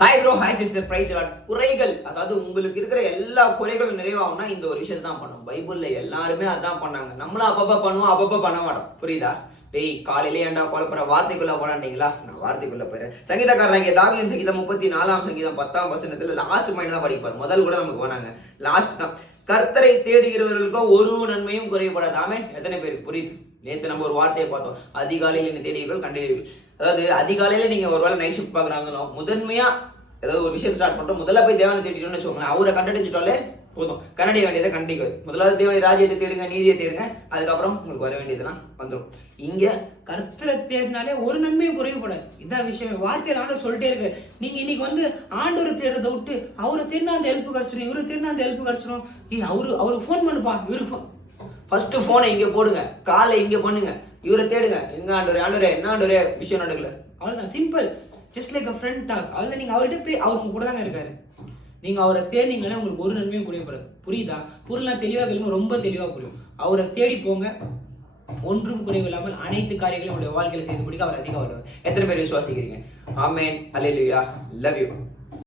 Hi bro hi sister price குறைகள் அதாவது உங்களுக்கு இருக்கிற எல்லா குறைகளும் நிறைவாகும்னா இந்த ஒரு விஷயத்தை தான் பண்ணும் பைபிளில் எல்லாருமே அதான் பண்ணாங்க. நம்மளும் அப்பப்போ பண்ணுவோம் அப்பப்போ பண்ண மாட்டோம். புரியுதா? டேய் காலையில ஏன்டா குழப்பற வார்த்தைக்குள்ளே போனாண்டீங்களா நான் வார்த்தைக்குள்ளே போயிடுறேன். சங்கீதக்காரன் இங்கே தாவியின் சங்கீதம் முப்பத்தி நாலாம் சங்கீதம் பத்தாம் வசனத்தில் லாஸ்ட் பாயிண்ட் தான் படிப்பார். முதல் கூட நமக்கு போனாங்க. லாஸ்ட் தான். கர்த்தரை தேடுகிறவர்களுக்கோ ஒரு நன்மையும் குறைபடாது ஆமே எத்தனை பேருக்கு புரியுது? நேற்று நம்ம ஒரு வார்த்தையை பார்த்தோம். அதிகாலையில் என்ன தேடுகிறீர்கள் கண்டறிவீர்கள். அதாவது அதிகாலையில் நீங்கள் ஒரு வேளை நைட் ஷிஃப்ட் பார்க்குறாங்களோ முதன்மையாக ஏதாவது ஒரு விஷயம் ஸ்டார்ட் பண்ணுறோம் முதல்ல போய் தேவனை தேடிட்டோம்னு வச்சுக்கோங்களேன். அவரை கண்டடிச்சிட்டாலே போதும். கண்டடைய வேண்டியதை கண்டிக்க முதலாவது தேவனை ராஜ்யத்தை தேடுங்க நீதியை தேடுங்க. அதுக்கப்புறம் உங்களுக்கு வர வேண்டியதெல்லாம் வந்துடும். இங்கே கர்த்தரை தேடினாலே ஒரு நன்மையும் குறையக்கூடாது. இதான் விஷயமே. வார்த்தையில் ஆண்டவர் சொல்லிட்டே இருக்கு நீங்கள் இன்னைக்கு வந்து ஆண்டவரை தேடுறதை விட்டு அவரை தேடினா அந்த ஹெல்ப் கிடைச்சிடும் இவரை தேடினா அந்த ஹெல்ப் கிடச்சிடும் ஏ அவரு அவருக்கு ஃபோன் பண்ணுப்பா. இவருக்கு ஃபோன் ஃபஸ்ட்டு ஃபோனை இங்கே போடுங்க. காலை இங்கே பண்ணுங்க. இவரை தேடுங்க. எங்க ஆண்டவரே ஆண்டவரே என்ன ஆண்டவரே? விஷயம் நடக்கல. அவ்வளோதான் simple just like a friend talk அதில் நீங்கள் அவர்கிட்ட போய் அவர் கூட தாங்க இருக்காரு. நீங்கள் அவரை தேடினீங்கன்னா உங்களுக்கு ஒரு நன்மையும் குறையப்படாது புரியுதா? பொருள்லாம் தெளிவாக கேளுங்க ரொம்ப தெளிவாக புரியும். அவரை தேடி போங்க. ஒன்றும் குறைவில்லாமல் அனைத்து காரியங்களையும் உங்களுடைய வாழ்க்கையில் செய்து முடிக்க அவர் அதிகம் வருவார். எத்தனை பேர் விசுவாசிக்கிறீங்க? ஆமேன். அல்லேலூயா. Love you